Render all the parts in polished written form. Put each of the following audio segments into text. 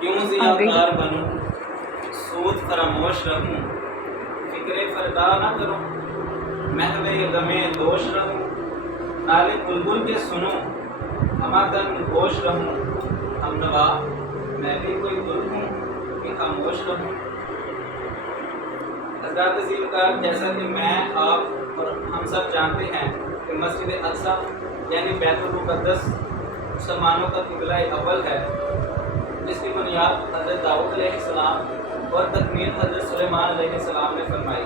کیوں ضیاء بنوں سود فراموش رہوں فکر فردا نہ کروں محو غم دوش رہوں نالے بلبل کے سنوں ہمادن گوش رہوں ہم نوا میں بھی کوئی گل ہوں کہ خاموش رہوں۔ حضرات ذیوالقار، جیسا کہ میں آپ اور ہم سب جانتے ہیں کہ مسجد اقصیٰ یعنی بیت المقدس مسلمانوں کا قبلہ اول ہے، جس کی بنیاد حضرت داؤد علیہ السلام اور تکمیل حضرت سلیمان علیہ السلام نے فرمائی۔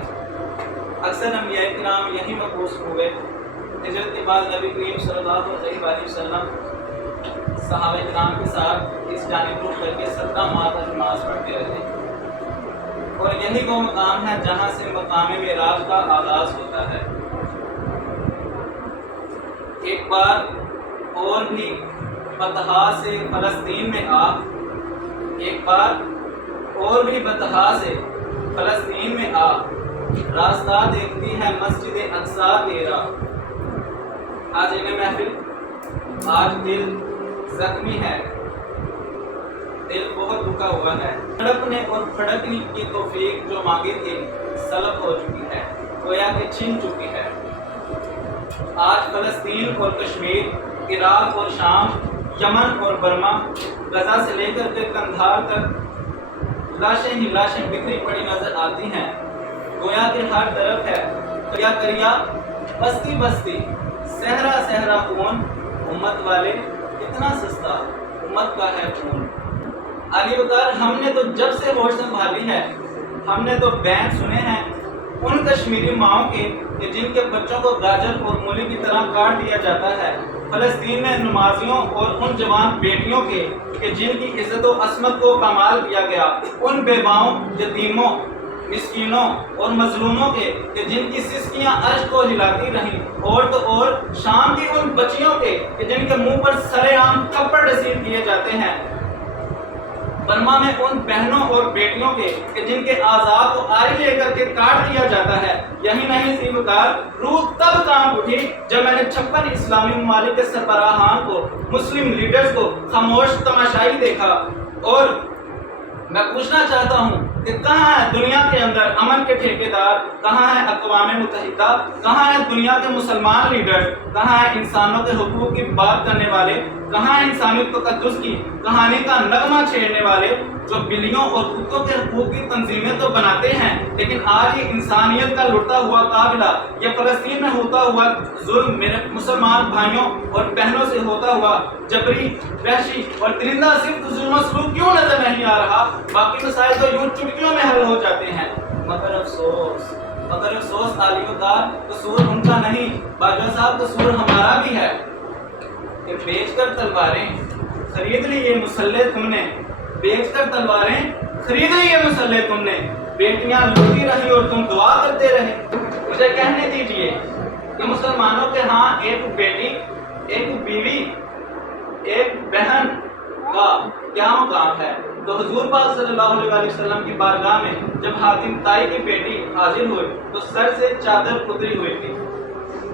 اکثر انبیاء کرام یہی مبعوث ہوئے۔ ہجرت کے بعد نبی کریم صلی اللہ علیہ وآلہ وسلم صحابہ کرام کے ساتھ اس جانب رخ کر کے 17 ماہ تک نماز پڑھتے رہے، اور یہی وہ مقام ہے جہاں سے مقام معراج کا آغاز ہوتا ہے۔ ایک بار اور بھی بطحا سے فلسطین میں فلسطین میں راستہ دیکھتی ہے مسجد اقصیٰ تیرا۔ آج انہیں محفل، آج دل زخمی ہے، دل بہت دکھا ہوا ہے۔ تڑپنے اور پھڑکنے کی توفیق جو مانگی تھی سلب ہو چکی ہے، گویا کہ چھن چکی ہے۔ آج فلسطین اور کشمیر، عراق اور شام، یمن اور برما، غزہ سے لے کر کے قندھار تک لاشیں ہی لاشیں بکھری پڑی نظر آتی ہیں، گویا کہ ہر طرف ہے کریا کریا، بستی بستی، صحرا صحرا خون، امت والے اتنا سستا امت کا ہے خون۔ علی وقار، ہم نے تو جب سے ہوش سنبھالی ہے، ہم نے تو بیان سنے ہیں ان کشمیری ماؤں کے کہ جن کے بچوں کو گاجر اور مولی کی طرح کاٹ دیا جاتا ہے، فلسطین میں نمازیوں اور ان جوان بیٹیوں کے کہ جن کی عزت و عصمت کو پامال کیا گیا، ان بیواؤں، یتیموں، مسکینوں اور مظلوموں کے کہ جن کی سسکیاں عرش کو ہلاتی رہیں، اور تو اور شام کی ان بچیوں کے کہ جن کے منہ پر سرے عام تھپڑ رسید کیے جاتے ہیں، برما میں ان بہنوں اور بیٹیوں کے کہ جن کے آزاد کو آری لے کر کے کاٹ دیا جاتا ہے۔ یہی نہیں ذیوالقار، روح تب کام اٹھی جب میں نے 56 اسلامی ممالک کے سربراہان کو، مسلم لیڈرز کو خاموش تماشائی دیکھا، اور میں پوچھنا چاہتا ہوں کہ کہاں ہے دنیا کے اندر امن کے ٹھیکیدار، کہاں ہے اقوام متحدہ، کہاں ہے دنیا کے مسلمان لیڈر، کہاں ہے انسانوں کے حقوق کی بات کرنے والے، کہاں ہے انسانی تقدس کی کہانی کا نغمہ چھیڑنے والے، جو بلیوں اور کتوں کے حقوق کی تنظیمیں تو بناتے ہیں، لیکن آج یہ انسانیت کا لٹتا ہوا قافلہ، یہ فلسطین میں ہوتا ہوا ظلم میرے مسلمان بھائیوں اور بہنوں سے ہوتا ہوا جبری، وحشی اور درندہ صرف ظلم و سلوک کیوں نظر نہیں آ رہا؟ باقی مسائل تو یوں چٹکیوں میں حل ہو جاتے ہیں۔ مگر افسوس علی وقار، قصور ان کا نہیں، باجوہ صاحب قصور ہمارا بھی ہے کہ بیچ کر تلواریں خرید لی یہ مسلح تم نے، بیچ کر تلواریں خرید لی یہ مسلح تم نے، بیٹیاں لوٹی رہی اور تم دعا کرتے رہے۔ مجھے کہنے دیجئے کہ مسلمانوں کے ہاں ایک بیٹی، ایک بیوی، ایک بہن کا کیا مقام ہے؟ تو حضور پاک صلی اللہ علیہ وسلم کی بارگاہ میں جب حاتم طائی کی بیٹی حاضر ہوئی تو سر سے چادر اتری ہوئی تھی،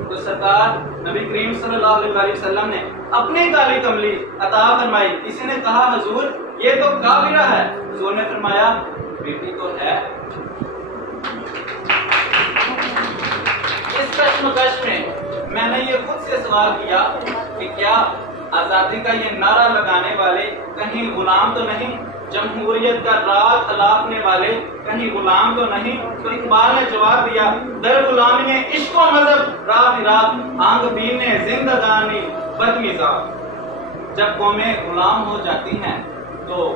تو سرکار نبی کریم صلی اللہ علیہ وسلم نے اپنی کالی کملی عطا فرمائی۔ کسی نے کہا حضور یہ تو کافرہ ہے، حضور نے فرمایا بیٹی تو ہے۔ اس کشمکش میں نے یہ خود سے سوال کیا کہ کیا آزادی کا یہ نعرہ لگانے والے کہیں غلام تو نہیں؟ جمہوریت کا راگ الاپنے والے کہیں غلام تو نہیں؟ تو اقبال نے جواب دیا، در غلامی نے عشق و مذہب رات رات، آنگ بین نے زندگانی بدمزاج۔ جب قومیں غلام ہو جاتی ہیں تو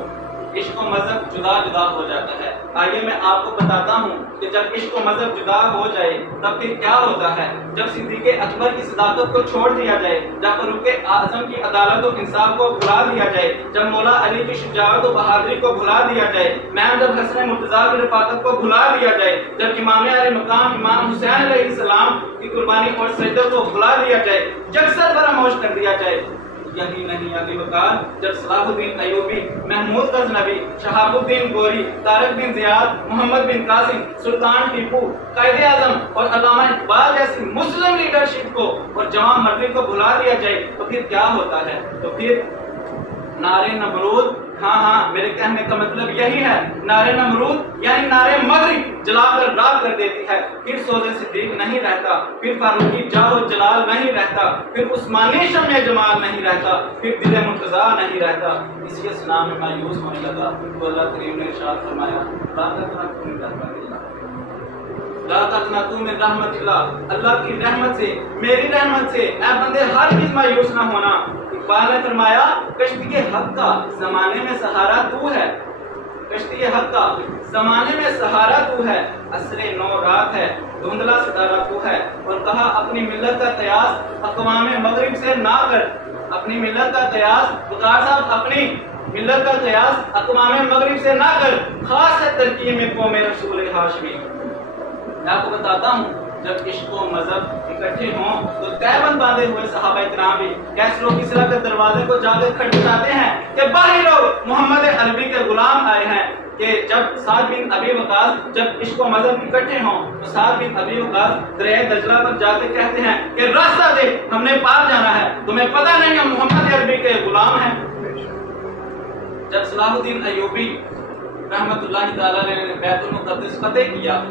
عشق و مذہب جدا جدا ہو جاتا ہے۔ آئیے میں آپ کو بتاتا ہوں کہ جب عشق و مذہب جدا ہو جائے تب پھر کیا ہوتا ہے۔ جب صدیق اکبر کی صداقت کو چھوڑ دیا جائے، جب فاروق اعظم کی عدالت و انصاف کو بھلا دیا جائے، جب مولا علی کی شجاعت و بہادری کو بھلا دیا جائے، جب حسن مرتضیٰ کی رفاقت کو بھلا دیا جائے، جب امام علی مقام امام حسین علیہ السلام کی قربانی اور سجدہ کو بھلا دیا جائے، یکسر فراموش کر دیا جائے، یہی نہیں علی وقار، جب صلاح الدین ایوبی، محمود غزنوی، شہاب الدین گوری، طارق بن زیاد، محمد بن قاسم، سلطان ٹیپو، قائد اعظم اور علامہ اقبال جیسی مسلم لیڈرشپ کو اور جوان مردی کو بھلا دیا جائے تو پھر کیا ہوتا ہے؟ تو پھر نعرے نمرود ہاں ہاں میرے کہنے کا مطلب یہی ہے، نارے نمرود یعنی نارے مغرب جلا کر راک کر دیتی ہے، پھر سوزے صدیق نہیں رہتا، پھر فاروقی جاہ و جلال نہیں رہتا، پھر عثمانی شمع جمال نہیں رہتا، پھر دل مرتضیٰ نہیں رہتا۔ اسی اسنا میں مایوس ہونے لگا تو اللہ کریم نے ارشاد فرمایا لا تقنطوا من رحمت اللہ، اللہ کی رحمت سے، میری رحمت سے اے بندے ہرگز مایوس نہ ہونا۔ اقبال نے فرمایا کشتی حق کا زمانے میں سہارا تو ہے، کشتی حق کا زمانے میں سہارا تو ہے، عصر نو رات ہے دھندلا ستارہ تو ہے، اور کہا اپنی ملت کا قیاس اقوام مغرب سے نہ کر، اپنی ملت کا قیاس بخار صاحب اپنی ملت کا قیاس اقوام مغرب سے نہ کر، خاص ہے ترکیب میں قوم رسول ہاشمی۔ میں آپ کو بتاتا ہوں جب عشق و مذہب اکٹھے ہوں تو دیوبند باندھے ہوئے صحابہ کرام بھی کیسرو کسرا کے دروازے کو جا کے کھٹکھٹاتے ہیں کہ باہر لوگ محمد عربی کے غلام آئے ہیں، کہ جب سعد بن ابی وقاص جب عشق و مذہب اکٹھے ہوں تو سعد بن ابی وقاص دریائے دجلہ پر جا کے کہتے ہیں کہ راستہ دے ہم نے پار جانا ہے، تمہیں پتہ نہیں ہم محمد عربی کے غلام ہیں۔ جب صلاح الدین ایوبی رحمت اللہ تعالیٰ نے بیت المقدس فتح کیا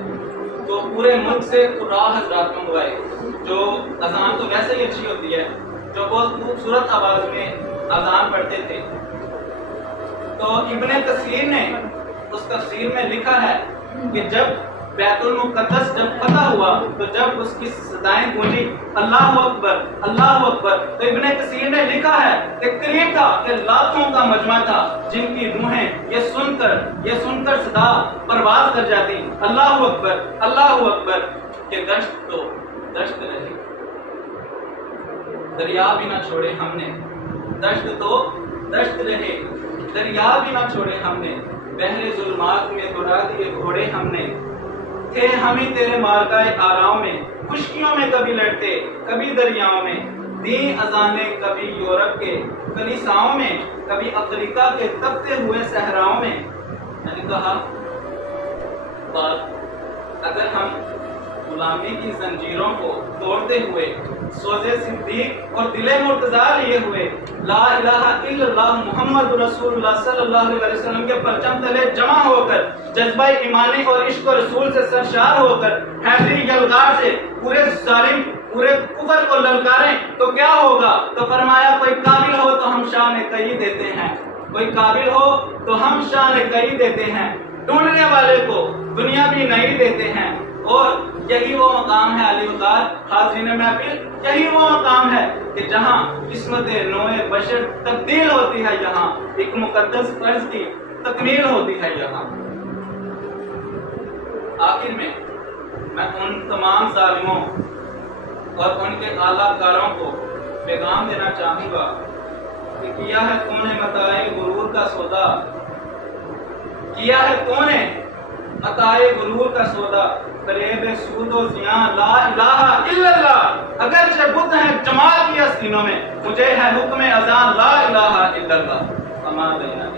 تو پورے ملک سے قراء حضرات منگوائے، جو اذان تو ویسے ہی اچھی ہوتی ہے، جو بہت خوبصورت آواز میں اذان پڑھتے تھے۔ تو ابن کثیر نے اس تفسیر میں لکھا ہے کہ جب بیت المقدس جب فتح ہوا تو جب اس کی صدائیں گونجی اللہ اکبر اللہ اکبر، تو ابن کثیر نے لکھا ہے کہ قریب تھا کہ لاکھوں کا مجمع تھا جن کی روحیں یہ سن کر صدا پرواز کر جاتی اللہ اکبر، کہ دشت تو دشت رہی، دریا بھی نہ چھوڑے ہم نے، دشت تو دشت رہے، دریا بھی نہ چھوڑے ہم نے، بحر ظلمات میں دوڑا دیے گھوڑے ہم نے، تھے ہم ہی تیرے مارکائے آراؤں میں، خشکیوں میں کبھی لڑتے کبھی دریاؤں میں، دیں اذانیں کبھی یورپ کے کلیساؤں میں، کبھی افریقہ کے تپتے ہوئے صحراؤں میں۔ میں نے کہا اگر ہم غلامی کی زنجیروں کو توڑتے ہوئے سوزے صدیق اور دل مرتضیٰ لیے ہوئے لا الہ الا اللہ محمد رسول اللہ صلی اللہ علیہ وسلم کے پرچم تلے جمع ہو کر جذبہ ایمانی اور عشق و رسول سے سرشار ہو کر حیدری یلغار سے پورے ظالم پورے کفر کو للکاریں تو کیا ہوگا؟ تو فرمایا کوئی قابل ہو تو ہم شان کئی دیتے ہیں، کوئی قابل ہو تو ہم شان کئی دیتے ہیں، ڈھونڈنے والے کو دنیا بھی نہیں دیتے ہیں۔ اور یہی وہ مقام ہے علی وقار حاضرین محفل، یہی وہ مقام ہے کہ جہاں قسمت نوع بشر تبدیل ہوتی ہے، یہاں ایک مقدس فرض کی تکمیل ہوتی ہے۔ یہاں آخر میں ان تمام ظالموں اور ان کے اعلیٰ کاروں کو پیغام دینا چاہوں گا کہ کیا ہے تو نے متاع غرور کا سودا، کیا ہے تو نے متاع غرور کا سودا، فریب سود و زیاں لا الہ الا اللہ، اگرچہ بت ہیں جمال کیا سینوں میں، مجھے ہے حکم اذان لا الہ الا اللہ، امان دینا